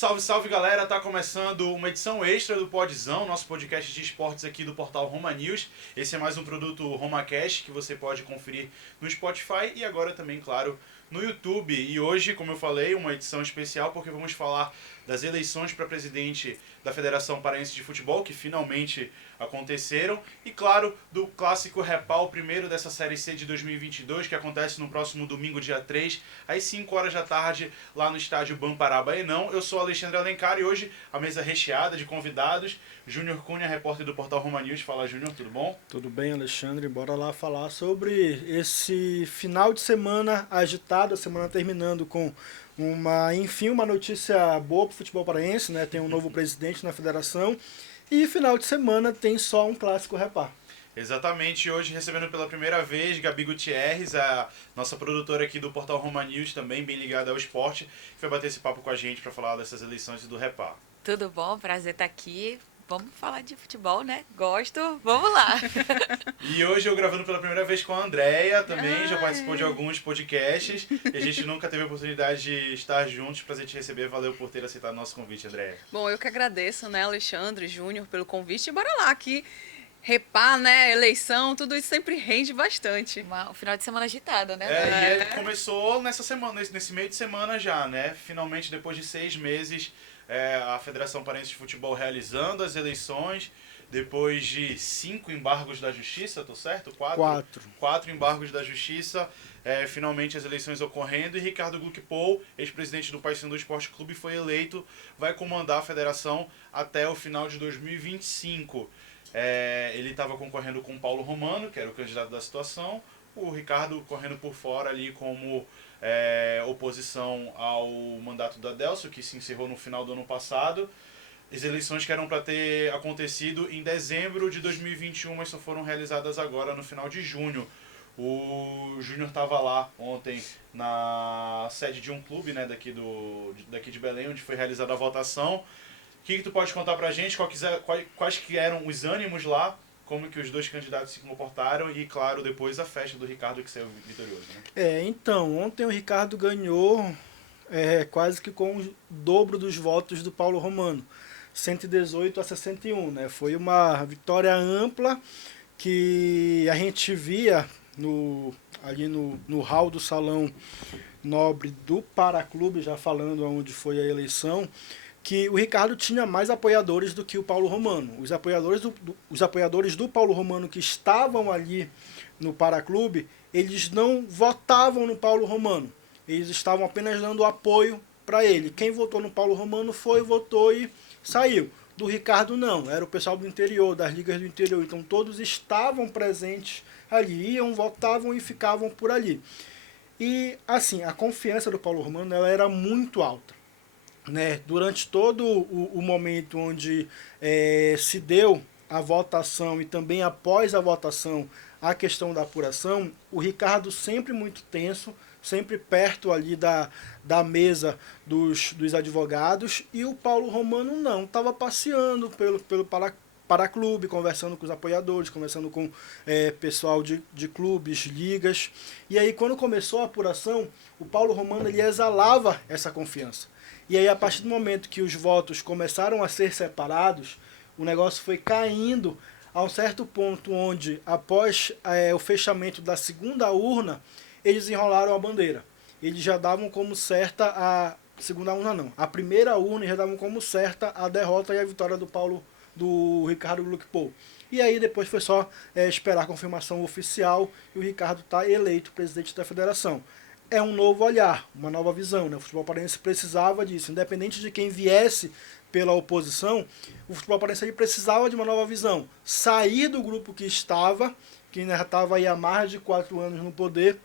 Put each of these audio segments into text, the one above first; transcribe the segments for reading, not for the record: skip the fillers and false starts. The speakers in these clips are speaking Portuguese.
Salve, salve galera, tá começando uma edição extra do Podzão, nosso podcast de esportes aqui do portal Roma News. Esse é mais um produto RomaCast que você pode conferir no Spotify e agora também, claro, no YouTube. E hoje, como eu falei, uma edição especial porque vamos falar das eleições para presidente da Federação Paraense de Futebol, que finalmente aconteceram, e claro, do clássico Repal, o primeiro dessa Série C de 2022, que acontece no próximo domingo, dia 3, às 5 horas da tarde, lá no estádio Bamparabaenão. Eu sou Alexandre Alencar e hoje a mesa recheada de convidados. Júnior Cunha, repórter do portal Roma News. Fala, Júnior, tudo bom? Tudo bem, Alexandre? Bora lá falar sobre esse final de semana agitado, a semana terminando com uma notícia boa para o futebol paraense, né? Tem um novo presidente na federação e final de semana tem só um clássico Repar. Exatamente, hoje recebendo pela primeira vez Gabi Gutierrez, a nossa produtora aqui do portal Roma News, também bem ligada ao esporte, que vai bater esse papo com a gente para falar dessas eleições do Repar. Tudo bom? Prazer estar aqui. Vamos falar de futebol, né? Gosto. Vamos lá. E hoje eu gravando pela primeira vez com a Andrea também, já participou de alguns podcasts e a gente nunca teve a oportunidade de estar juntos. Prazer te receber, valeu por ter aceitado o nosso convite, Andrea. Bom, eu que agradeço, né, Alexandre, Júnior, pelo convite. E bora lá, que Repar, né, eleição, tudo isso sempre rende bastante. Um final de semana agitado, né? E ele começou nessa semana, nesse meio de semana já, né? Finalmente, depois de 6 meses, a Federação Paraense de Futebol realizando as eleições, depois de 5 embargos da Justiça, tô certo? 4 embargos da Justiça, finalmente as eleições ocorrendo, e Ricardo Gluckpol, ex-presidente do Paysandu Esporte Clube, foi eleito, vai comandar a federação até o final de 2025. Ele estava concorrendo com o Paulo Romano, que era o candidato da situação, o Ricardo correndo por fora ali como oposição ao mandato da Adelso, que se encerrou no final do ano passado. As eleições que eram para ter acontecido em dezembro de 2021, mas só foram realizadas agora no final de junho. O Júnior estava lá ontem na sede de um clube, né, daqui de Belém, onde foi realizada a votação. O que tu pode contar pra gente? Quais que eram os ânimos lá? Como que os dois candidatos se comportaram? E, claro, depois a festa do Ricardo, que saiu vitorioso, né? Então, ontem o Ricardo ganhou quase que com o dobro dos votos do Paulo Romano. 118 a 61, né? Foi uma vitória ampla que a gente via ali no hall do Salão Nobre do Paraclube, já falando onde foi a eleição, que o Ricardo tinha mais apoiadores do que o Paulo Romano. Os apoiadores do Paulo Romano que estavam ali no Paraclube, eles não votavam no Paulo Romano. Eles estavam apenas dando apoio para ele. Quem votou no Paulo Romano votou e saiu. Do Ricardo não, era o pessoal do interior, das ligas do interior. Então todos estavam presentes ali, iam, votavam e ficavam por ali. E assim, a confiança do Paulo Romano ela era muito alta. Né, durante todo o momento onde se deu a votação e também após a votação a questão da apuração, o Ricardo sempre muito tenso, sempre perto ali da mesa dos advogados, e o Paulo Romano não, estava passeando pelo Paraclube, conversando com os apoiadores, conversando com pessoal de clubes, ligas. E aí quando começou a apuração, o Paulo Romano ele exalava essa confiança. E aí, a partir do momento que os votos começaram a ser separados, o negócio foi caindo a um certo ponto onde, após o fechamento da segunda urna, eles enrolaram a bandeira. Eles já davam como certa a segunda urna não, a primeira urna já davam como certa a derrota e a vitória do Ricardo Gluckpol. E aí depois foi só esperar a confirmação oficial e o Ricardo está eleito presidente da federação. É um novo olhar, uma nova visão, né? O futebol paraense precisava disso, independente de quem viesse pela oposição, o futebol paraense precisava de uma nova visão, sair do grupo que estava, que já estava aí há mais de 4 anos no poder,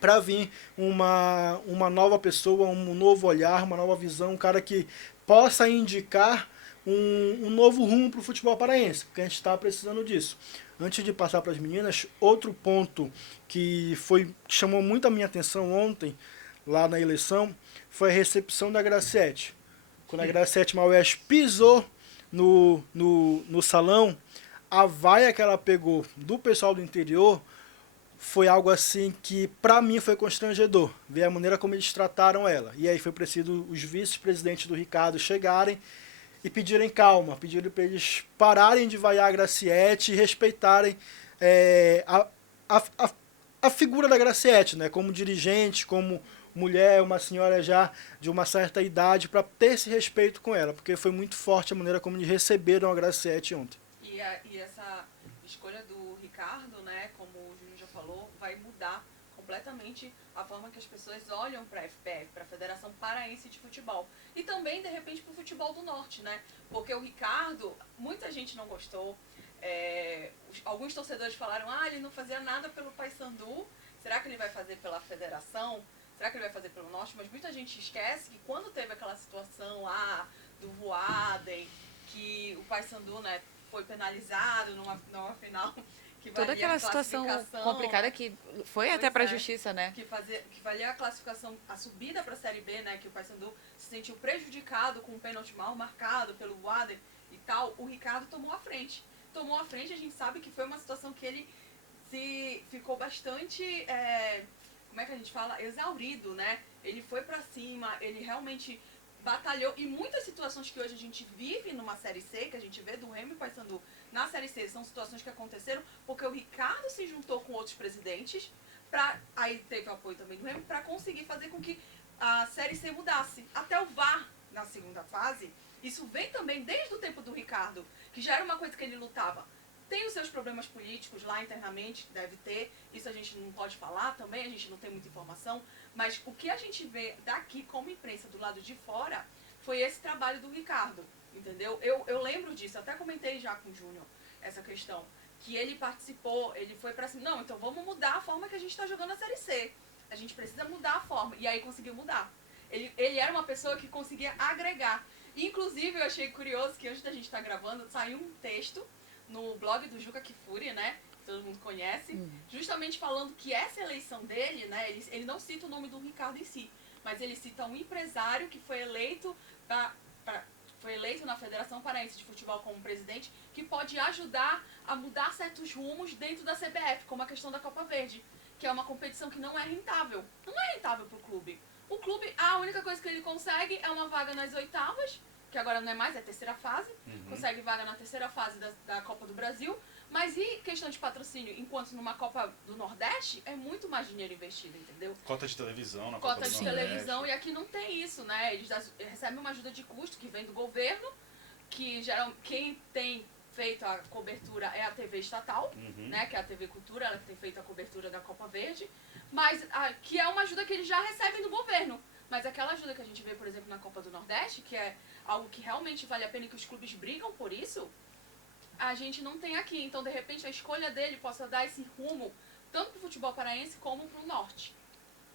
para vir uma nova pessoa, um novo olhar, uma nova visão, um cara que possa indicar um novo rumo para o futebol paraense, porque a gente está precisando disso. Antes de passar para as meninas, outro ponto que chamou muito a minha atenção ontem, lá na eleição, foi a recepção da Graciete. Quando a Graciete Maués pisou no salão, a vaia que ela pegou do pessoal do interior foi algo assim que para mim foi constrangedor, ver a maneira como eles trataram ela. E aí foi preciso os vice-presidentes do Ricardo chegarem e pedirem calma, pedirem para eles pararem de vaiar a Graciete e respeitarem a, a, a figura da Graciete, né? Como dirigente, como mulher, uma senhora já de uma certa idade, para ter esse respeito com ela, porque foi muito forte a maneira como eles receberam a Graciete ontem. E essa escolha do Ricardo, né, como o Júnior já falou, vai mudar completamente a forma que as pessoas olham para a FPF, para a Federação Paraense de Futebol. E também, de repente, para o futebol do Norte, né? Porque o Ricardo, muita gente não gostou. Alguns torcedores falaram, ele não fazia nada pelo Paysandu, será que ele vai fazer pela Federação? Será que ele vai fazer pelo Norte? Mas muita gente esquece que quando teve aquela situação lá do Voaden, que o Paysandu, né, foi penalizado numa final que valia toda aquela situação complicada, né, que foi até para a justiça, né? Que valia a classificação, a subida para a Série B, né? Que o Paysandu se sentiu prejudicado com um pênalti mal marcado pelo Voaden e tal. O Ricardo tomou a frente. A gente sabe que foi uma situação que ele ficou bastante, como é que a gente fala? Exaurido, né? Ele foi para cima, ele realmente batalhou. E muitas situações que hoje a gente vive numa Série C, que a gente vê do Remo e Paysandu na Série C, são situações que aconteceram porque o Ricardo se juntou com outros presidentes, aí teve o apoio também do Remo, para conseguir fazer com que a Série C mudasse. Até o VAR, na segunda fase, isso vem também desde o tempo do Ricardo, que já era uma coisa que ele lutava. Tem os seus problemas políticos lá internamente, deve ter, isso a gente não pode falar também, a gente não tem muita informação, mas o que a gente vê daqui como imprensa do lado de fora foi esse trabalho do Ricardo, entendeu? Eu lembro disso, até comentei já com o Júnior essa questão, que ele participou, ele foi pra cima, não, então vamos mudar a forma que a gente está jogando a Série C, a gente precisa mudar a forma, e aí conseguiu mudar. Ele era uma pessoa que conseguia agregar. Inclusive, eu achei curioso que antes da gente estar gravando, saiu um texto no blog do Juca Kfouri, né, que todo mundo conhece, justamente falando que essa eleição dele, né, ele não cita o nome do Ricardo em si, mas ele cita um empresário que foi eleito na Federação Paraense de Futebol como presidente, que pode ajudar a mudar certos rumos dentro da CBF, como a questão da Copa Verde, que é uma competição que não é rentável. Não é rentável para o clube. O clube, a única coisa que ele consegue é uma vaga nas oitavas, que agora não é mais, é a terceira fase, consegue vaga na terceira fase da Copa do Brasil, mas e questão de patrocínio, enquanto numa Copa do Nordeste é muito mais dinheiro investido, entendeu? Cota de televisão na Copa do Nordeste. Cota de televisão, e aqui não tem isso, né? Eles recebem uma ajuda de custo que vem do governo, que quem tem feito a cobertura é a TV estatal, né? Que é a TV Cultura, ela que tem feito a cobertura da Copa Verde, mas que é uma ajuda que eles já recebem do governo. Mas aquela ajuda que a gente vê, por exemplo, na Copa do Nordeste, que é algo que realmente vale a pena e que os clubes brigam por isso, a gente não tem aqui. Então, de repente, a escolha dele possa dar esse rumo tanto para o futebol paraense como para o Norte.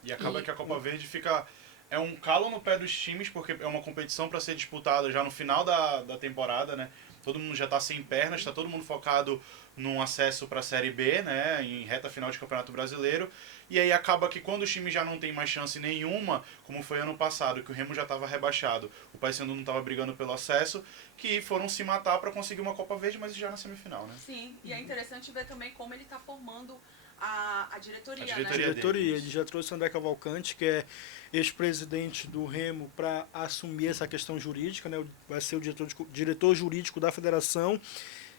E acaba que a Copa Verde fica... É um calo no pé dos times, porque é uma competição para ser disputada já no final da temporada, né? Todo mundo já está sem pernas, está todo mundo focado num acesso para a Série B, né? Em reta final de Campeonato Brasileiro. E aí acaba que quando os times já não tem mais chance nenhuma, como foi ano passado, que o Remo já estava rebaixado, o Paysandu não estava brigando pelo acesso, que foram se matar para conseguir uma Copa Verde, mas já na semifinal, né? Sim, e é interessante ver também como ele está formando a diretoria, né? A diretoria, ele já trouxe o André Cavalcante, que é ex-presidente do Remo, para assumir essa questão jurídica, né? Vai ser o diretor jurídico da federação.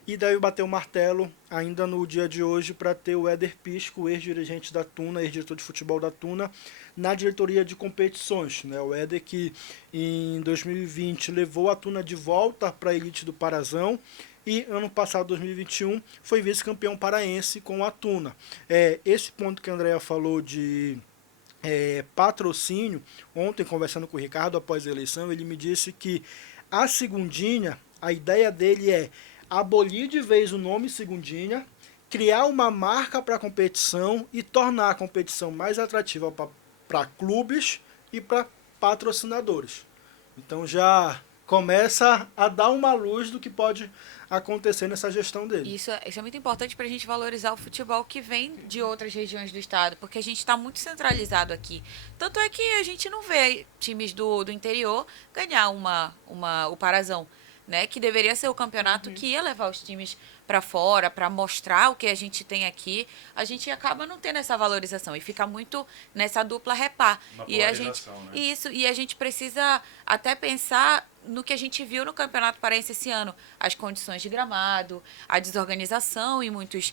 E daí bateu o martelo, ainda no dia de hoje, para ter o Éder Pisco, ex-dirigente da Tuna, ex-diretor de futebol da Tuna, na diretoria de competições, né? O Éder que em 2020 levou a Tuna de volta para a elite do Parazão, e ano passado, 2021, foi vice-campeão paraense com a Tuna. Esse ponto que a Andrea falou de patrocínio, ontem conversando com o Ricardo após a eleição, ele me disse que a Segundinha, a ideia dele é abolir de vez o nome Segundinha, criar uma marca para a competição e tornar a competição mais atrativa para clubes e para patrocinadores. Então já começa a dar uma luz do que pode acontecer nessa gestão dele. Isso é muito importante para a gente valorizar o futebol que vem de outras regiões do estado, porque a gente está muito centralizado aqui. Tanto é que a gente não vê times do interior ganhar o Parazão. né? Que deveria ser o campeonato que ia levar os times para fora, para mostrar o que a gente tem aqui. A gente acaba não tendo essa valorização e fica muito nessa dupla repá. Uma E a gente polarização, né? isso, e a gente precisa até pensar no que a gente viu no Campeonato Paraense esse ano, as condições de gramado, a desorganização em muitos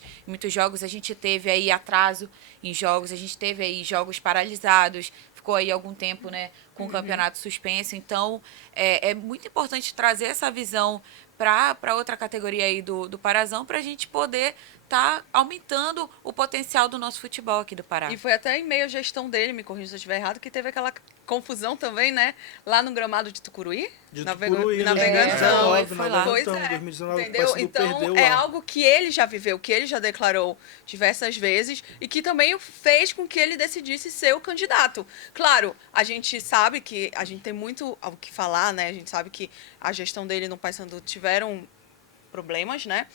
jogos. A gente teve aí atraso em jogos, a gente teve aí jogos paralisados, ficou aí algum tempo, né, com o campeonato suspenso. Então, é muito importante trazer essa visão para outra categoria aí do Parazão, para a gente poder estar aumentando o potencial do nosso futebol aqui do Pará. E foi até em meio à gestão dele, me corrija se eu estiver errado, que teve aquela confusão também, né? Lá no gramado de Tucuruí. De Navegando- Tucuruí, navegação. Foi lá. Pois 2019, entendeu? o Paysandu Então, perdeu é lá. algo que ele já viveu, que ele já declarou diversas vezes e que também fez com que ele decidisse ser o candidato. Claro, a gente sabe que a gente tem muito o que falar, né? A gente sabe que a gestão dele no Paysandu tiveram problemas, né?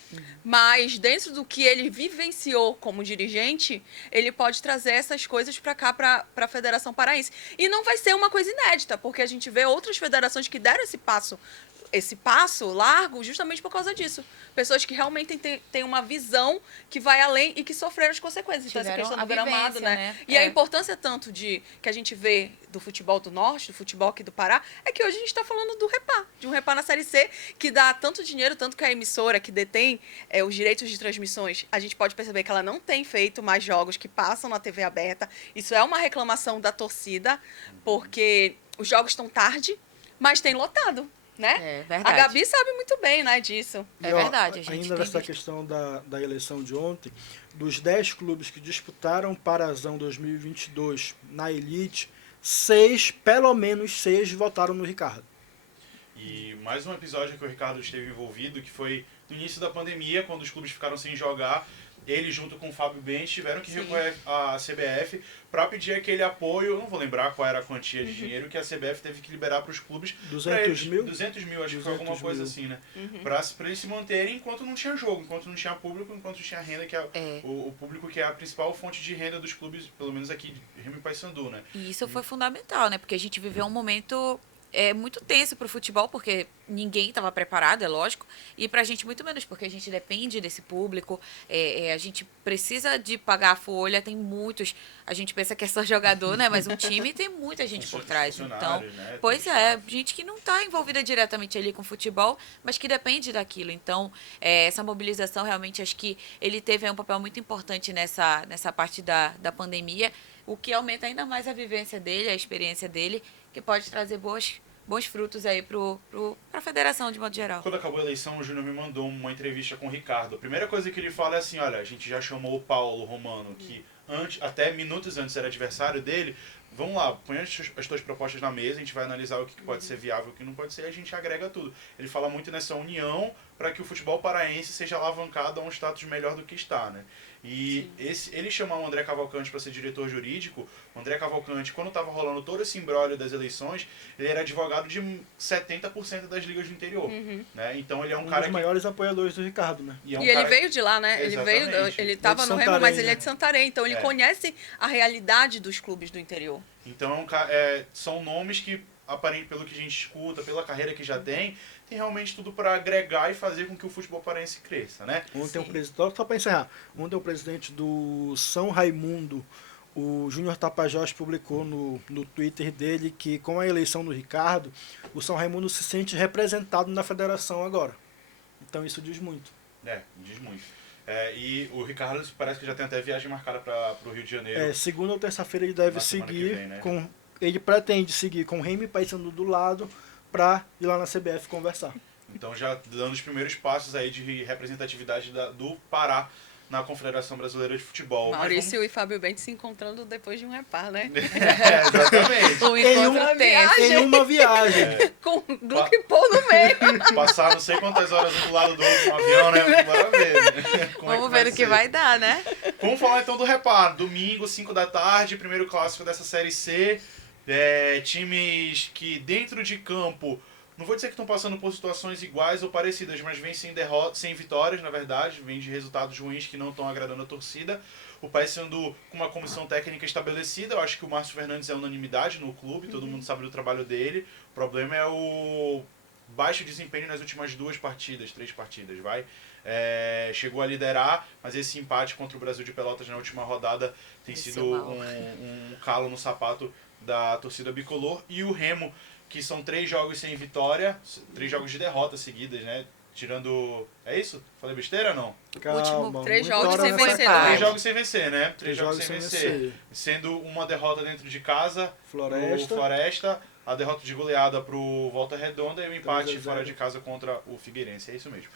Mas dentro do que ele vivenciou como dirigente, ele pode trazer essas coisas para cá, para a Federação Paraense. E não vai ser uma coisa inédita, porque a gente vê outras federações que deram esse passo largo justamente por causa disso. Pessoas que realmente têm uma visão que vai além e que sofreram as consequências. Então, essa Tiveram questão a do gramado, vivência, né? né? E a É. importância tanto que a gente vê do futebol do Norte, do futebol aqui do Pará, é que hoje a gente está falando do Repá, de um Repá na Série C, que dá tanto dinheiro, tanto que a emissora que detém os direitos de transmissões, a gente pode perceber que ela não tem feito mais jogos que passam na TV aberta. Isso é uma reclamação da torcida, porque os jogos estão tarde, mas tem lotado, né? É A verdade. Gabi sabe muito bem, né, disso. É E, ó, verdade, a gente ainda tem nessa visto. questão da eleição de ontem, dos 10 clubes que disputaram Parazão 2022 na elite, 6, pelo menos 6, votaram no Ricardo. E mais um episódio que o Ricardo esteve envolvido, que foi no início da pandemia, quando os clubes ficaram sem jogar. Ele, junto com o Fábio Bentes, tiveram que recorrer à CBF para pedir aquele apoio. Eu não vou lembrar qual era a quantia de dinheiro que a CBF teve que liberar para os clubes. 200 mil? 200 mil, acho que foi alguma 200 coisa mil. assim, né? Para eles se manterem enquanto não tinha jogo, enquanto não tinha público, enquanto não tinha renda, que é, o público que é a principal fonte de renda dos clubes, pelo menos aqui de Remo e Paysandu, né? E isso foi fundamental, né? Porque a gente viveu um momento muito tenso para o futebol, porque ninguém estava preparado, é lógico, e para a gente muito menos, porque a gente depende desse público, a gente precisa de pagar a folha, tem muitos, a gente pensa que é só jogador, né? Mas um time tem muita gente por trás, então, Funcionários, né? pois é, gente que não está envolvida diretamente ali com futebol, mas que depende daquilo, então, essa mobilização realmente, acho que ele teve um papel muito importante nessa parte da pandemia, o que aumenta ainda mais a vivência dele, a experiência dele, que pode trazer bons frutos aí para a federação de modo geral. Quando acabou a eleição, o Júnior me mandou uma entrevista com o Ricardo. A primeira coisa que ele fala é assim, olha, a gente já chamou o Paulo Romano, que até minutos antes era adversário dele. Vamos lá, põe as tuas propostas na mesa, a gente vai analisar o que pode ser viável e o que não pode ser, e a gente agrega tudo. Ele fala muito nessa união para que o futebol paraense seja alavancado a um status melhor do que está, né? E ele chamar o André Cavalcante para ser diretor jurídico. O André Cavalcante, quando estava rolando todo esse imbróglio das eleições, ele era advogado de 70% das ligas do interior. Né? Então ele é um Um cara dos que... maiores apoiadores do Ricardo, né? E, é um E ele cara- veio de lá, né? Exatamente. Ele estava de no Remo, Santarém, mas ele né? é de Santarém, então ele É. conhece a realidade dos clubes do interior. Então são nomes que, aparente pelo que a gente escuta, pela carreira que já tem realmente tudo para agregar e fazer com que o futebol paraense cresça, né? Ontem o presidente, só para encerrar, ontem o presidente do São Raimundo, o Júnior Tapajós, publicou no Twitter dele que com a eleição do Ricardo, o São Raimundo se sente representado na federação agora. Então isso diz muito. Diz muito. E o Ricardo parece que já tem até viagem marcada para o Rio de Janeiro. Segunda ou terça-feira ele deve Na semana que seguir vem, né? ele pretende seguir com o Remy e Paysandu do lado para ir lá na CBF conversar. Então já dando os primeiros passos aí de representatividade do Pará na Confederação Brasileira de Futebol. Mas Maurício e Fábio Bentes se encontrando depois de um repar, né? exatamente. O Em encontro uma tenso. Em uma viagem. Com um Gluck e Paul no meio. Passar não sei quantas horas um do lado do outro no avião, né? Bora ver, né? Como é Vamos ver o que ser. vai dar, né? Vamos falar então do reparo. Domingo, 5 da tarde, primeiro clássico dessa Série C. Times que dentro de campo, não vou dizer que estão passando por situações iguais ou parecidas, mas vêm sem vitórias, na verdade, vêm de resultados ruins que não estão agradando a torcida. O Paysandu com uma comissão técnica estabelecida, eu acho que o Márcio Fernandes é unanimidade no clube, todo mundo sabe do trabalho dele. O problema é o baixo desempenho nas últimas 3 partidas, vai. Chegou a liderar, mas esse empate contra o Brasil de Pelotas na última rodada tem sido um calo no sapato da torcida bicolor. E o Remo, que são 3 jogos sem vitória, 3 jogos de derrota seguidas, né? Tirando... É isso? Falei besteira ou não? Último 3 muita jogos hora sem nessa vencer, casa. 3 jogos sem vencer, né? 3 3 jogos sem vencer. Sendo uma derrota dentro de casa Floresta. pro Floresta, a derrota de goleada pro Volta Redonda e o empate 3-0. fora de casa contra o Figueirense. É isso mesmo.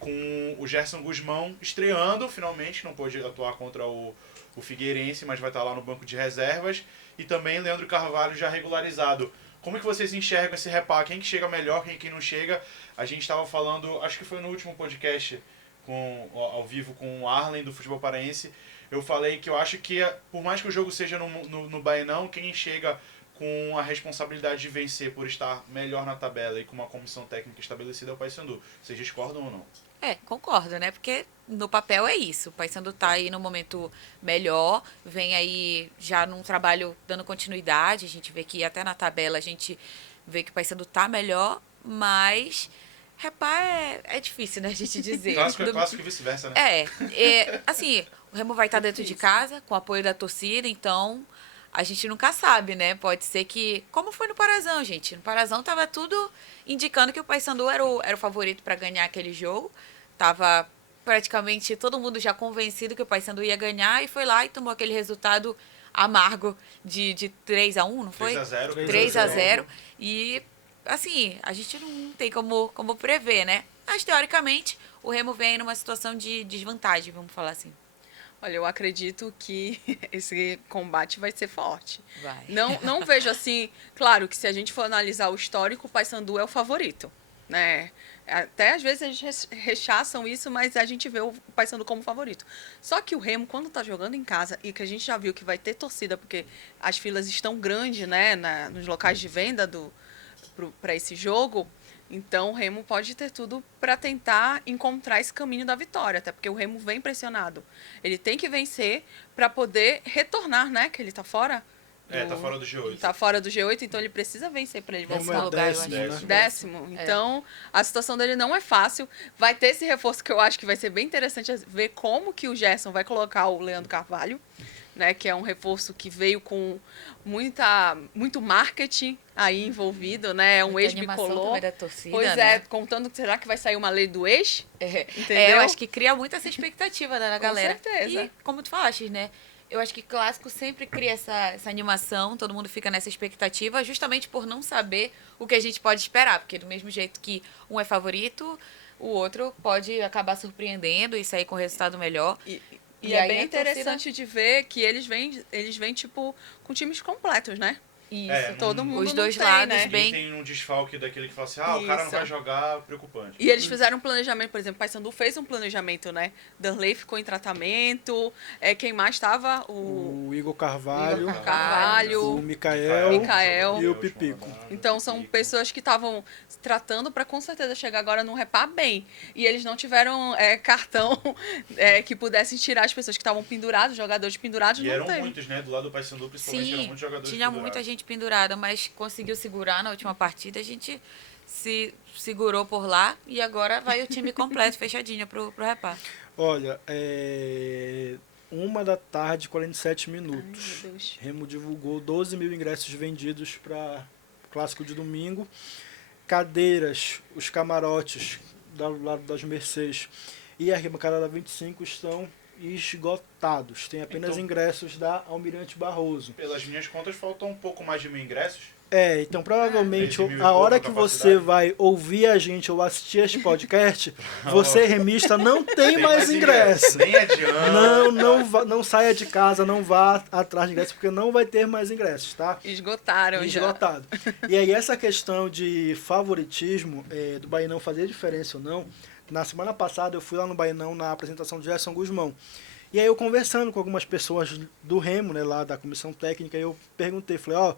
Com o Gerson Guzmão estreando, finalmente, não pôde atuar contra o Figueirense, mas vai estar lá no banco de reservas. E também Leandro Carvalho já regularizado. Como é que vocês enxergam esse repá? Quem que chega melhor, quem não chega? A gente estava falando, acho que foi no último podcast ao vivo com o Arlen do Futebol Paraense. Eu falei que eu acho que, por mais que o jogo seja no Baenão, quem chega com a responsabilidade de vencer por estar melhor na tabela e com uma comissão técnica estabelecida é o Paysandu. Vocês discordam ou não? Concordo, né? Porque no papel é isso. O Paysandu tá aí no momento melhor, vem aí já num trabalho dando continuidade. A gente vê que até na tabela a gente vê que o Paysandu tá melhor, mas repá é difícil, né, a gente dizer. Clássico é clássico e vice-versa, né? Assim, o Remo vai estar dentro de casa, com o apoio da torcida, então a gente nunca sabe, né? Pode ser que... Como foi no Parazão, gente? No Parazão tava tudo indicando que o Paysandu era o favorito para ganhar aquele jogo. Tava praticamente todo mundo já convencido que o Paysandu ia ganhar e foi lá e tomou aquele resultado amargo de 3-1, não foi? 3-0. 3-0. E, assim, a gente não tem como prever, né? Mas, teoricamente, o Remo vem numa situação de desvantagem, vamos falar assim. Olha, eu acredito que esse combate vai ser forte. Vai. Não vejo assim... Claro que se a gente for analisar o histórico, o Paysandu é o favorito, né? Até às vezes eles rechaçam isso, mas a gente vê o Paysandu como favorito. Só que o Remo, quando tá jogando em casa, e que a gente já viu que vai ter torcida, porque as filas estão grandes, né, nos locais de venda para esse jogo, então o Remo pode ter tudo para tentar encontrar esse caminho da vitória, até porque o Remo vem pressionado. Ele tem que vencer para poder retornar, né, que ele tá fora. Tá fora do G8. Tá fora do G8, então ele precisa vencer para ele voltar. Décimo lugar, eu acho. Décimo. Então, a situação dele não é fácil. Vai ter esse reforço que eu acho que vai ser bem interessante ver como que o Gerson vai colocar o Leandro Carvalho, né? Que é um reforço que veio com muito marketing aí envolvido, né? É um ex-bicolor. Da torcida, Pois né? contando que será que vai sair uma lei do ex? Entendeu? Eu acho que cria muito essa expectativa da galera. Com certeza. E, como tu falaste, né? Eu acho que clássico sempre cria essa animação, todo mundo fica nessa expectativa, justamente por não saber o que a gente pode esperar. Porque do mesmo jeito que um é favorito, o outro pode acabar surpreendendo e sair com resultado melhor. E é aí bem a torcida- interessante de ver que eles vêm tipo, com times completos, né? Isso. Todo mundo Os dois não tem, lados né? bem... Tem um desfalque daquele que fala assim, o cara não Isso. vai jogar, preocupante. E eles fizeram um planejamento, por exemplo, o Paysandu fez um planejamento, né? Danley ficou em tratamento, quem mais estava? O Igor Carvalho, Igor Carvalho. o Mikael E o Pipico. Então são pessoas que estavam se tratando para com certeza chegar agora no repá bem. E eles não tiveram cartão que pudessem tirar as pessoas que estavam penduradas, jogadores pendurados, E não eram teve. muitos, né? Do lado do Paysandu, principalmente, eram Sim, muitos jogadores tinha pendurados. muita gente pendurada, mas conseguiu segurar na última partida. A gente se segurou por lá e agora vai o time completo, fechadinho pro repá. Olha, 1h47, 47 minutos. Ai, meu Deus. Remo divulgou 12 mil ingressos vendidos para o Clássico de domingo. Cadeiras, os camarotes do lado das Mercês e a arquibancada da 25 estão esgotados. Tem apenas Então- ingressos da Almirante Barroso. Pelas minhas contas, faltam um pouco mais de 1.000 ingressos. Então provavelmente 13 mil e a hora pouco que a você capacidade. vai ouvir a gente ou assistir este podcast, você remista não tem mais ingresso. Nem adianta. Não saia de casa, não vá atrás de ingressos, porque não vai ter mais ingressos, tá? Esgotaram já. Esgotado. E aí essa questão de favoritismo, do Bainão fazer diferença ou não, na semana passada eu fui lá no Bainão na apresentação de Gerson Guzmão. E aí eu conversando com algumas pessoas do Remo, né, lá da comissão técnica, eu perguntei, falei,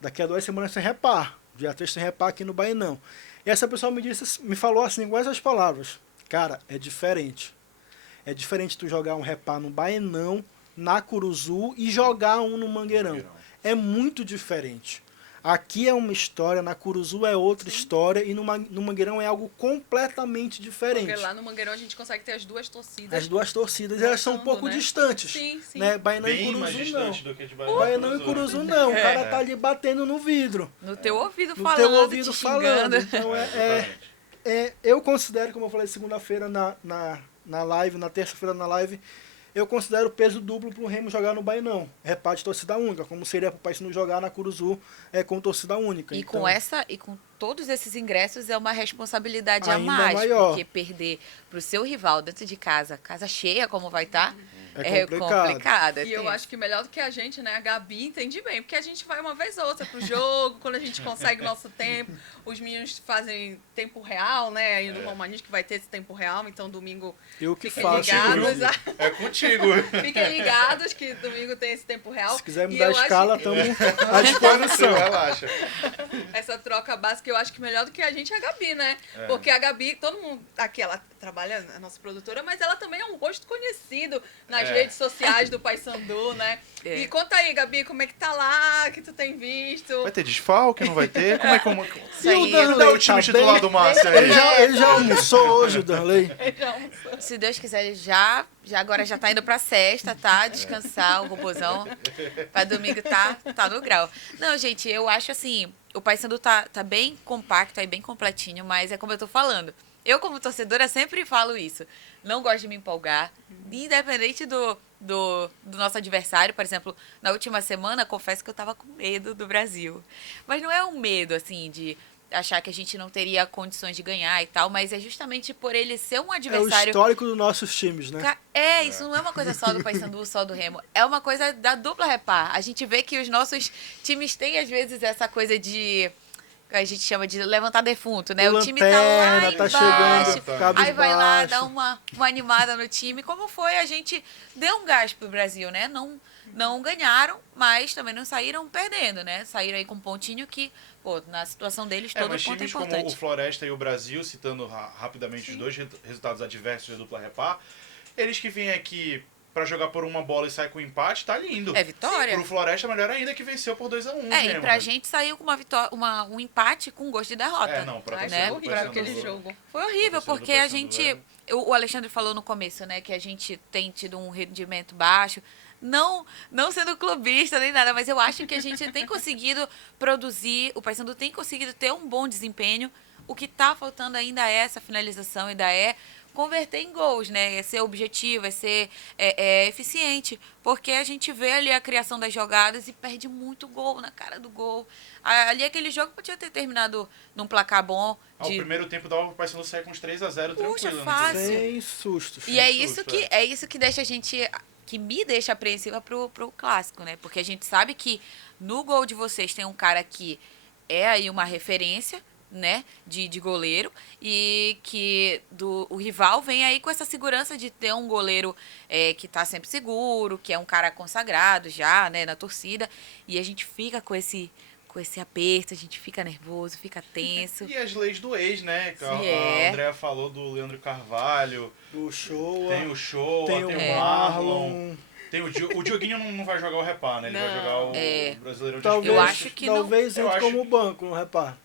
daqui a 2 semanas tem repá, dia 3 tem repá aqui no Bainão. E essa pessoa me falou assim, com essas palavras, cara, é diferente. É diferente tu jogar um repá no Bainão, na Curuzu e jogar um no Mangueirão. É muito diferente. Aqui é uma história, na Curuzu é outra história e no Mangueirão é algo completamente diferente. Porque lá no Mangueirão a gente consegue ter as duas torcidas. As duas torcidas, elas são um Voltando, pouco né? distantes. Sim, sim. Né? Bainão e Bem mais Curuzu não. distante do que de Baianão. Bainão e Curuzu não. O cara tá ali batendo no vidro. No teu ouvido No falando, teu ouvido te falando. xingando. Então Exatamente. eu considero, como eu falei segunda-feira na live, na terça-feira na live, eu considero peso duplo pro Remo jogar no Bainão. Reparte torcida única, como seria pro Paysandu jogar na Curuzu com torcida única. E Então, com todos esses ingressos é uma responsabilidade a Ainda mais, maior. porque perder pro seu rival dentro de casa, casa cheia como vai estar, É complicado. é E eu tenso. acho que melhor do que a gente, né? A Gabi entende bem, porque a gente vai uma vez ou outra pro jogo, quando a gente consegue o nosso tempo. Os meninos fazem tempo real, né? Aí no Romanismo que vai ter esse tempo real, então domingo Eu que fiquem faço. ligados. É contigo. Fiquem ligados que domingo tem esse tempo real. Se quiser E mudar a eu acho escala, estamos à Seu, disposição. relaxa. essa troca básica, eu acho que melhor do que a gente é a Gabi, né? É. Porque a Gabi, todo mundo aqui, ela trabalha, a nossa produtora, mas ela também é um rosto conhecido nas redes sociais do Paysandu, né? É. E conta aí, Gabi, como é que tá lá, que tu tem visto? Vai ter desfalque, não vai ter? Como é que... Isso aí, E o Cadê o time tá titular bem? do Márcio aí? Ele já almoçou hoje, o Darley? Se Deus quiser, ele já agora já tá indo pra sexta, tá? Descansar o robozão. Pra domingo tá no grau. Não, gente, eu acho assim, o Paysandu tá bem compacto aí, bem completinho, mas é como eu tô falando. Eu, como torcedora, sempre falo isso. Não gosto de me empolgar, independente do nosso adversário. Por exemplo, na última semana, confesso que eu tava com medo do Brasil. Mas não é um medo, assim, de achar que a gente não teria condições de ganhar e tal, mas é justamente por ele ser um É o adversário... histórico dos nossos times, né? Isso não é uma coisa só do Paysandu, só do Remo. É uma coisa da dupla Repar. A gente vê que os nossos times têm, às vezes, essa coisa de... que a gente chama de levantar defunto, né? O time tá lá Lanterna, embaixo. chegando, Aí vai lá, cabisbaixo. dá uma animada no time. Como foi? A gente deu um gás pro Brasil, né? Não ganharam, mas também não saíram perdendo, né? Saíram aí com um pontinho que, pô, na situação deles, todo Mas ponto é times como importante. o Floresta e o Brasil, citando rapidamente os dois resultados adversos da dupla Repar, eles que vêm aqui pra jogar por uma bola e sair com empate, tá lindo. É vitória. Pro Floresta, melhor ainda que venceu por 2-1. E pra gente saiu com uma vitória, um empate com gosto de derrota. Pra Ai, torcida né? do horrível Paysandu, aquele jogo. Foi horrível, torcida do porque a Paysandu gente... O Alexandre falou no começo, né, que a gente tem tido um rendimento baixo. Não sendo clubista nem nada, mas eu acho que a gente tem conseguido produzir, o Paysandu tem conseguido ter um bom desempenho. O que tá faltando ainda é essa finalização, ainda é converter em gols, né? É ser objetivo, é ser eficiente. Porque a gente vê ali a criação das jogadas e perde muito gol na cara do gol. Ali aquele jogo podia ter terminado num placar bom. O primeiro tempo dava pro Paysandu sair com uns 3-0 tranquilo. fácil. Sem sustos. E é susto, isso que deixa a gente... que me deixa apreensiva pro clássico, né? Porque a gente sabe que no gol de vocês tem um cara que é aí uma referência, né? De goleiro. E que o rival vem aí com essa segurança de ter um goleiro que tá sempre seguro, que é um cara consagrado já, né? Na torcida. E a gente fica com esse aperto, a gente fica nervoso, fica tenso. E as leis do ex, né? É. A Andrea falou do Leandro Carvalho. O Show, Tem o Show, tem tem o o Marlon. Marlon. Tem o Dioguinho não vai jogar o Repar, né? Ele vai jogar o Brasileirão de Talvez, Eu Esportes. acho que talvez não. entre Eu como acho- banco, no repar.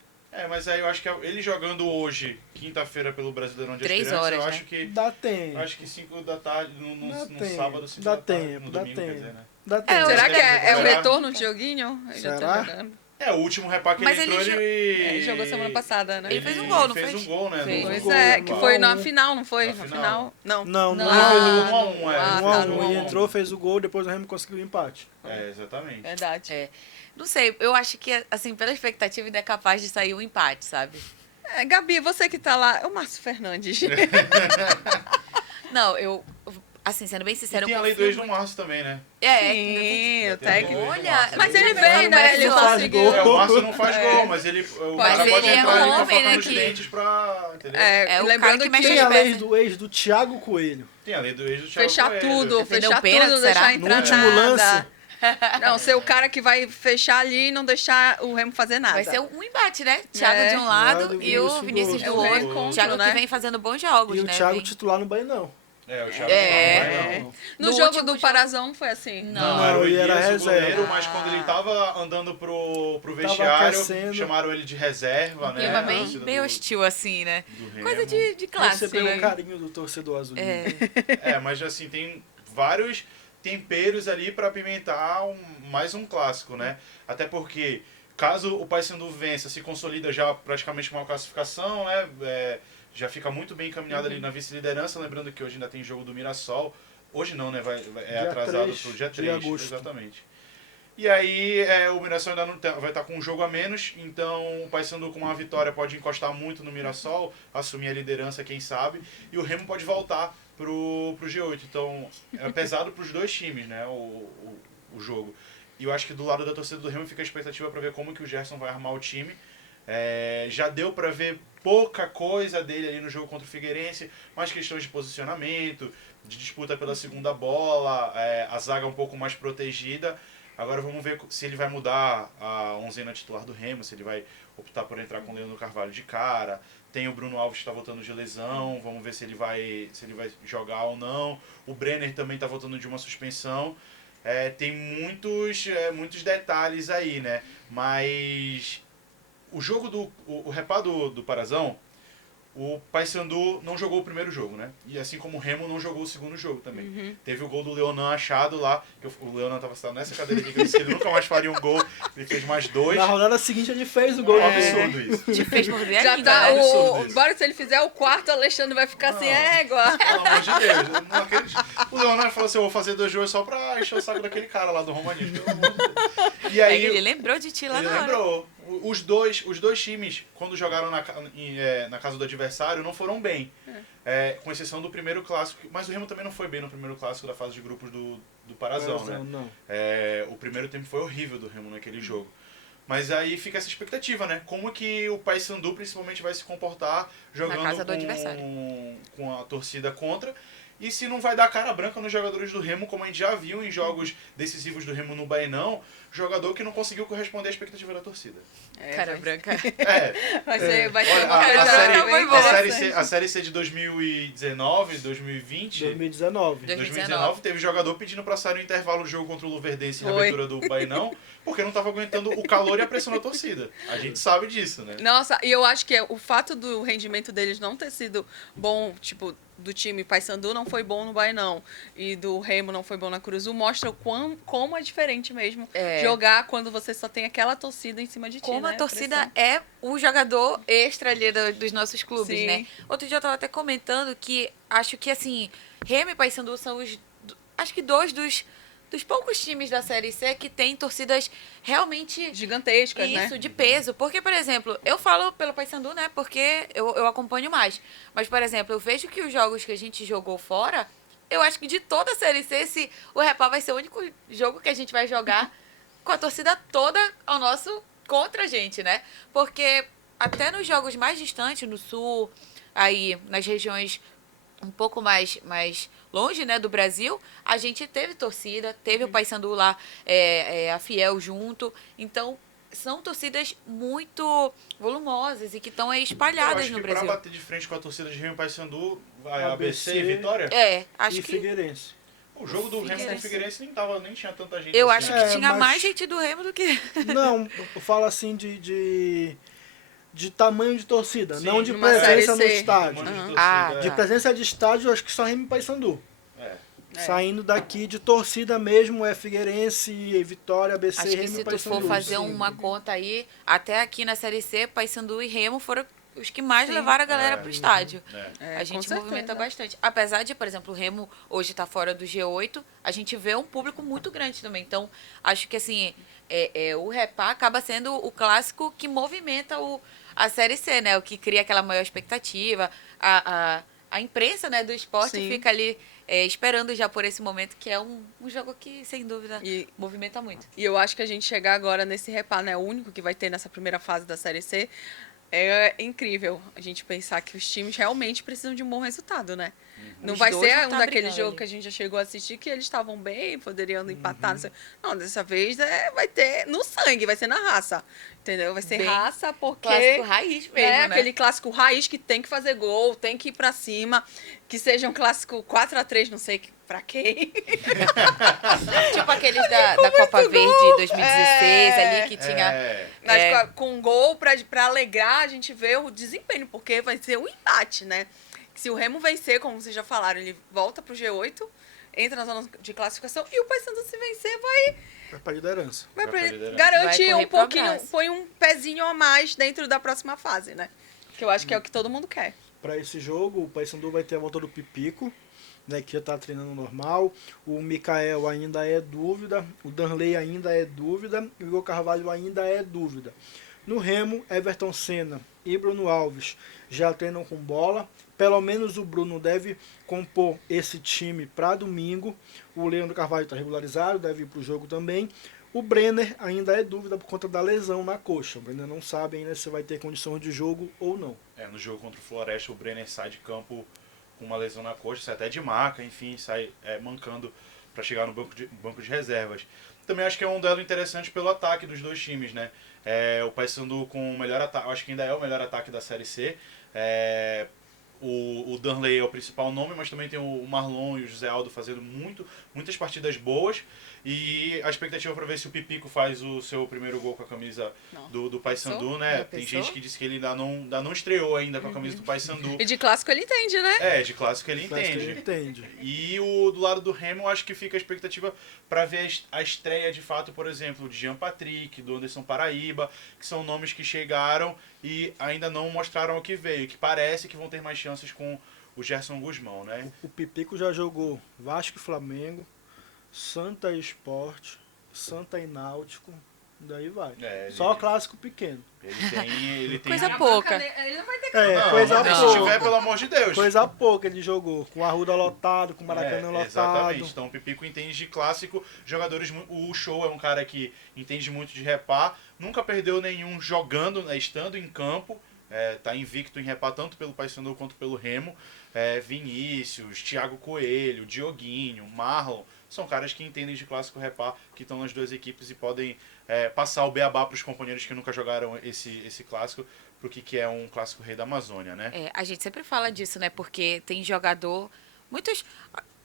Mas aí eu acho que ele jogando hoje, quinta-feira, pelo Brasileirão de 3 Aspirantes, horas, eu né? acho que... Dá tempo. Acho que 5 da tarde, no Dá tempo, sábado, 5 dá da tarde, tempo, no dá domingo, quer tempo. dizer, né? Dá tempo. Será que é o Será? retorno do Dioguinho? Ele já tá Será? jogando. O último Repar que Mas ele ele entrou, Ele jogou semana passada, né? Ele fez um gol, não fez fez? um gol, né? Fez. no- Pois gol, é, no que foi na gol. final, não foi? Na Na final. final? Não. Não, Ele não. fez o 1-1, Ah, Um tá, a no um, ele 1-1. entrou, fez o gol, depois o Remo conseguiu o empate. Exatamente. Verdade. Não sei, eu acho que, assim, pela expectativa ainda é capaz de sair um empate, sabe? Gabi, você que tá lá, é o Márcio Fernandes. Não, assim, sendo bem sincero, E tem eu a lei do confio ex do muito- Márcio também, né? Sim, o técnico. Olha, Mas ele não veio, né? parece Ele lá. faz conseguiu. gol. O Márcio não faz gol, mas ele o Mas cara pode ele é entrar um ali com a homem, faca né, nos que- dentes pra... Entendeu? É o lembrando cara que mexe Tem as a lei peças. do ex do Thiago Coelho. Tem a lei do ex do Thiago Fechar Coelho. tudo, Defendeu fechar pênalti, tudo, será? deixar No entrar último nada. lance. Não, ser o cara que vai fechar ali e não deixar o Remo fazer nada. Vai ser um embate, né? Thiago É. de um lado Lado e o Vinícius do Vinícius do outro. outro. Reencontro, Thiago né? que vem fazendo bons jogos, E o né? Thiago Vem- titular no Bainão. O Thiago É. não. No No jogo último do jogo- Parazão não foi assim. Não. Era o ele era Elias, o goleiro, reserva. mas quando ele tava andando pro Tava vestiário, aquecendo. chamaram ele de reserva, Um né? clima a bem, torcida bem do- hostil, assim, né? do Remo. Coisa de classe. Recebeu né? o carinho do torcedor azulino. Mas assim, tem vários temperos ali para apimentar mais um clássico, né? Até porque, caso o Paysandu vença, se consolida já praticamente uma classificação, né? Já fica muito bem encaminhado ali na vice-liderança. Lembrando que hoje ainda tem jogo do Mirassol. Hoje não, né? É Dia atrasado 3 pro dia de 3, agosto. exatamente. E aí o Mirassol ainda não vai estar com um jogo a menos, então o Paysandu com uma vitória pode encostar muito no Mirassol, assumir a liderança, quem sabe, e o Remo pode voltar pro G8. Então é pesado pros dois times, né, o jogo. E eu acho que do lado da torcida do Remo fica a expectativa para ver como que o Gerson vai armar o time. Já deu para ver pouca coisa dele ali no jogo contra o Figueirense, mais questões de posicionamento, de disputa pela segunda bola, a zaga um pouco mais protegida. Agora vamos ver se ele vai mudar a onzena titular do Remo, se ele vai optar por entrar com o Leandro Carvalho de cara. Tem o Bruno Alves que está voltando de lesão, vamos ver se ele vai jogar ou não. O Brenner também está voltando de uma suspensão. Tem muitos detalhes aí, né? Mas o jogo o repá do Parazão, o Paysandu não jogou o primeiro jogo, né? E assim como o Remo não jogou o segundo jogo também. Teve o gol do Leonan achado lá, que o Leonan estava sentado nessa cadeira aqui, que eu disse que ele nunca mais faria um gol, ele fez mais 2. Na rodada seguinte ele fez o gol. É um absurdo isso. Te fez morder a Já língua, tá, né? absurdo isso. bora, se ele fizer o quarto, o Alexandre vai ficar assim, Não. égua. Pelo amor de Deus. Eu não acredito. O Leonardo falou assim, eu vou fazer 2 jogos só pra encher o saco daquele cara lá do Romanismo. Pelo amor de Deus. E aí, Ele lembrou de ti lá ele na hora. lembrou. Os dois times, quando jogaram na casa do adversário, não foram bem. Com exceção do primeiro clássico. Mas o Remo também não foi bem no primeiro clássico da fase de grupos do Parazão, né? Não. O primeiro tempo foi horrível do Remo naquele jogo. Mas aí fica essa expectativa, né? Como que o Paysandu principalmente vai se comportar jogando casa do adversário. com a torcida contra. E se não vai dar cara branca nos jogadores do Remo, como a gente já viu em jogos decisivos do Remo no Baenão, jogador que não conseguiu corresponder à expectativa da torcida. Cara branca. Vai ser Olha, uma a, coisa série, bem a série C de 2019, 2020... 2019. 2019 teve jogador pedindo pra sair no intervalo do jogo contra o Luverdense na Foi. abertura do Bainão, porque não tava aguentando o calor e a pressão da torcida. A gente sabe disso, né? Nossa, e eu acho que o fato do rendimento deles não ter sido bom, tipo, do time Paysandu não foi bom no Bainão e do Remo não foi bom na Curuzu, mostra como é diferente mesmo jogar quando você só tem aquela torcida em cima de ti, Como né? a torcida é o jogador extra ali dos nossos clubes, Sim. né? Outro dia eu tava até comentando que acho que, assim, Remo e Paysandu são acho que 2 dos poucos times da Série C que tem torcidas realmente Gigantescas, né? isso, de peso. Porque, por exemplo, eu falo pelo Paysandu, né? Porque eu acompanho mais. Mas, por exemplo, eu vejo que os jogos que a gente jogou fora, eu acho que de toda a Série C, o Repá vai ser o único jogo que a gente vai jogar com a torcida toda ao nosso contra a gente, né? Porque até nos jogos mais distantes, no sul, aí nas regiões um pouco mais longe, né, do Brasil, a gente teve torcida, teve o Paysandu lá, a Fiel junto. Então, são torcidas muito volumosas e que estão aí Eu espalhadas acho no que Brasil. pra bater de frente com a torcida de Remo e Paysandu, vai ABC ABC e Vitória. Acho E que Figueirense. O jogo do Remo com o Figueirense nem tinha tanta gente eu assim. acho que tinha mas- mais gente do Remo do que Não, eu falo assim de tamanho de torcida, Sim, não de numa presença no Série C. estádio. Um monte de Aham. torcida, Ah, De presença de estádio, eu acho que só Remo e Paysandu. É. Saindo daqui de torcida mesmo, Figueirense, Vitória, ABC, acho que Remo se e tu Paysandu. for fazer Sim. uma conta aí, até aqui na Série C, Paysandu e Remo foram os que mais levaram a galera pro estádio. A gente com movimenta certeza. bastante. Apesar de, por exemplo, o Remo hoje tá fora do G8, a gente vê um público muito grande também. Então, acho que assim, o Repá acaba sendo o clássico que movimenta a Série C, né? O que cria aquela maior expectativa. A imprensa, né, do esporte Sim. fica ali esperando já por esse momento, que é um jogo que, sem dúvida, E movimenta muito. eu acho que a gente chegar agora nesse Repá, né, o único que vai ter nessa primeira fase da Série C, É incrível a gente pensar que os times realmente precisam de um bom resultado, né? Não Os vai dois ser não um tá daquele brigando jogo ali. que a gente já chegou a assistir que eles estavam bem, poderiam empatar. Não, dessa vez vai ter no sangue, vai ser na raça. Entendeu? Vai ser Bem raça porque... Clássico raiz mesmo, né? Aquele clássico raiz que tem que fazer gol, tem que ir pra cima. Que seja um clássico 4-3, não sei pra quem. Tipo aqueles da Copa Verde 2016 ali que tinha... Mas com gol pra alegrar, a gente vê o desempenho, porque vai ser um empate, né? Se o Remo vencer, como vocês já falaram, ele volta pro G8, entra na zona de classificação, e o Paysandu, se vencer, Vai pra liderança. vai pra pra, liderança. garante Vai correr um pro pouquinho, abraço. põe um pezinho a mais dentro da próxima fase, né? Que eu acho que é o que todo mundo quer. Para esse jogo, o Paysandu vai ter a volta do Pipico, né, que já está treinando normal. O Mikael ainda é dúvida. O Danley ainda é dúvida. E o Igor Carvalho ainda é dúvida. No Remo, Everton Senna e Bruno Alves já treinam com bola. Pelo menos o Bruno deve compor esse time para domingo. O Leandro Carvalho está regularizado, deve ir para o jogo também. O Brenner ainda é dúvida por conta da lesão na coxa. O Brenner não sabe ainda se vai ter condição de jogo ou não. No jogo contra o Floresta, o Brenner sai de campo com uma lesão na coxa, sai até de maca, enfim, sai mancando para chegar no banco de reservas. Também acho que é um duelo interessante pelo ataque dos dois times, né? O Paysandu com o melhor ataque, acho que ainda é o melhor ataque da Série C. O Danley é o principal nome, mas também tem o Marlon e o José Aldo fazendo muitas partidas boas. E a expectativa para ver se o Pipico faz o seu primeiro gol com a camisa do Paysandu, né? Já Tem pensou? gente que disse que ele ainda não estreou ainda com a camisa do Paysandu. E de clássico ele entende, né? De clássico ele Mas que entende. ele entende. E do lado do Remo, acho que fica a expectativa para ver a estreia de fato, por exemplo, de Jean Patrick, do Anderson Paraíba, que são nomes que chegaram e ainda não mostraram o que veio, que parece que vão ter mais chances com o Gerson Guzmão, né? O Pipico já jogou Vasco e Flamengo, Santa e Sport, Santa e Náutico, daí vai. Só clássico pequeno. Ele tem Coisa Na pouca. banca, ele não vai ter É, Não, coisa mas se pouca. tiver, pelo amor de Deus. Coisa pouca ele jogou, com a Arruda lotado, com o Maracanã lotado. Exatamente. Então o Pipico entende de clássico. Jogadores, o Show é um cara que entende muito de repá. Nunca perdeu nenhum jogando, né, estando em campo. Tá invicto em repá tanto pelo Paysandu quanto pelo Remo. Vinícius, Thiago Coelho, Dioguinho, Marlon. São caras que entendem de clássico repá, que estão nas duas equipes e podem passar o beabá para os companheiros que nunca jogaram esse clássico, pro que é um clássico rei da Amazônia, né? A gente sempre fala disso, né? Porque tem jogador...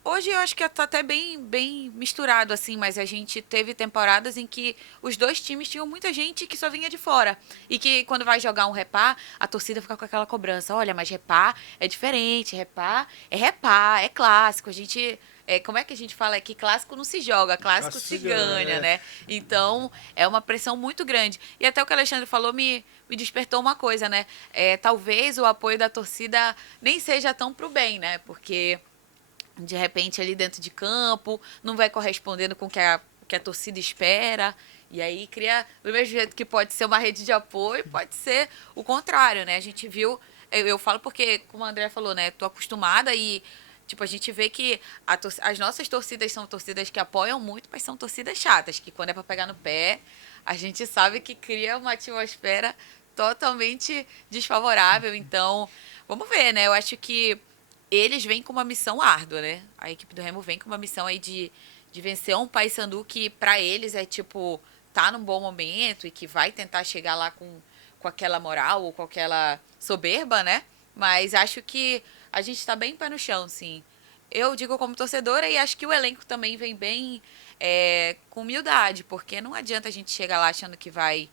Hoje eu acho que tá até bem misturado, assim, mas a gente teve temporadas em que os dois times tinham muita gente que só vinha de fora. E que quando vai jogar um repá, a torcida fica com aquela cobrança. Olha, mas repá é diferente, repá, é clássico. A gente... como é que a gente fala? Que clássico não se joga, clássico se ganha, né? Então, é uma pressão muito grande. E até o que o Alexandre falou me despertou uma coisa, né? Talvez o apoio da torcida nem seja tão pro bem, né? Porque, de repente, ali dentro de campo, não vai correspondendo com o que a torcida espera. E aí cria, do mesmo jeito que pode ser uma rede de apoio, pode ser o contrário, né? A gente viu, eu falo porque, como a Andrea falou, né? Tô acostumada e... Tipo, a gente vê que as nossas torcidas são torcidas que apoiam muito, mas são torcidas chatas, que quando é para pegar no pé, a gente sabe que cria uma atmosfera totalmente desfavorável. Então, vamos ver, né? Eu acho que eles vêm com uma missão árdua, né? A equipe do Remo vem com uma missão aí de vencer um Paysandu que, para eles, tá num bom momento e que vai tentar chegar lá com aquela moral ou com aquela soberba, né? Mas acho que a gente está bem pé no chão, sim. Eu digo como torcedora e acho que o elenco também vem bem com humildade, porque não adianta a gente chegar lá achando que vai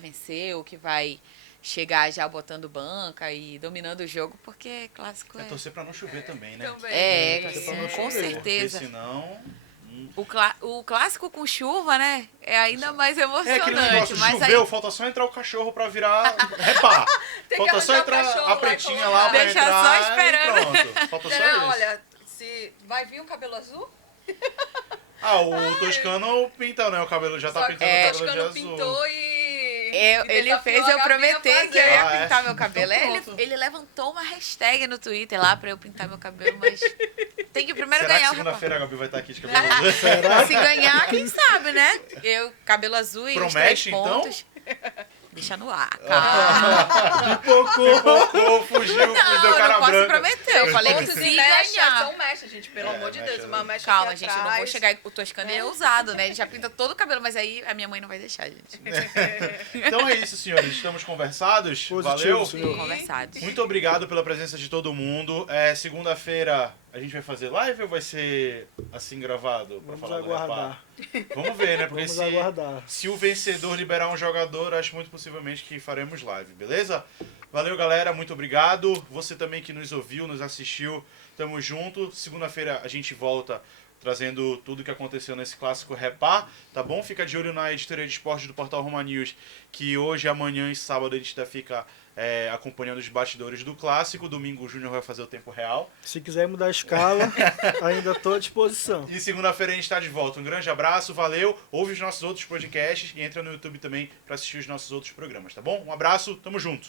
vencer ou que vai chegar já botando banca e dominando o jogo, porque clássico torcer pra não chover também, né? torcer pra não com chover, certeza. Porque senão... O clássico com chuva, né? É ainda mais emocionante. Aquele negócio, mas choveu, falta só entrar o cachorro pra virar repá. Tem Falta que só arranjar o entrar cachorro a lá e pretinha colocar. lá pra Deixa entrar só esperando. e pronto. Falta só isso. Olha, se vai vir o cabelo azul, O Toscano pinta, né? O cabelo já tá pintando o cabelo de Toscano azul. pintou e ele desafiou fez a eu Gabi a prometer fazer. que eu ia Ah, é? pintar meu cabelo. Então pronto. Ele levantou uma hashtag no Twitter lá pra eu pintar meu cabelo, mas tem que primeiro Será que ganhar o segunda-feira a Gabi vai estar aqui de cabelo azul? Se ganhar, quem sabe, né? Cabelo azul e os 3 Promete, então? pontos. Deixa no ar, calma. Pipocou, fugiu, deu Não, cara não posso branca. prometer. Eu falei que Pontos se e mechas ganhar. são mechas, gente, pelo amor de Deus. mecha Uma não. mecha Calma, aqui gente, eu não vou atrás. chegar. O Toscano é ousado, né? Ele já pinta todo o cabelo, mas aí a minha mãe não vai deixar, gente. Então é isso, senhores. Estamos conversados. Positivo, Valeu. senhor. Conversados. Muito obrigado pela presença de todo mundo. Segunda-feira a gente vai fazer live ou vai ser assim gravado? Pra Vamos falar do aguardar. reparo? Vamos ver, né? Porque Vamos aguardar. se o vencedor liberar um jogador, acho muito possivelmente que faremos live, beleza? Valeu, galera. Muito obrigado. Você também que nos ouviu, nos assistiu. Tamo junto. Segunda-feira a gente volta trazendo tudo que aconteceu nesse clássico Repá, tá bom? Fica de olho na editoria de esportes do Portal Roma News, que hoje, amanhã e sábado a gente ainda fica acompanhando os bastidores do clássico. Domingo o Júnior vai fazer o tempo real. Se quiser mudar a escala, ainda estou à disposição. E segunda-feira a gente está de volta. Um grande abraço, valeu. Ouve os nossos outros podcasts e entra no YouTube também para assistir os nossos outros programas, tá bom? Um abraço, tamo junto.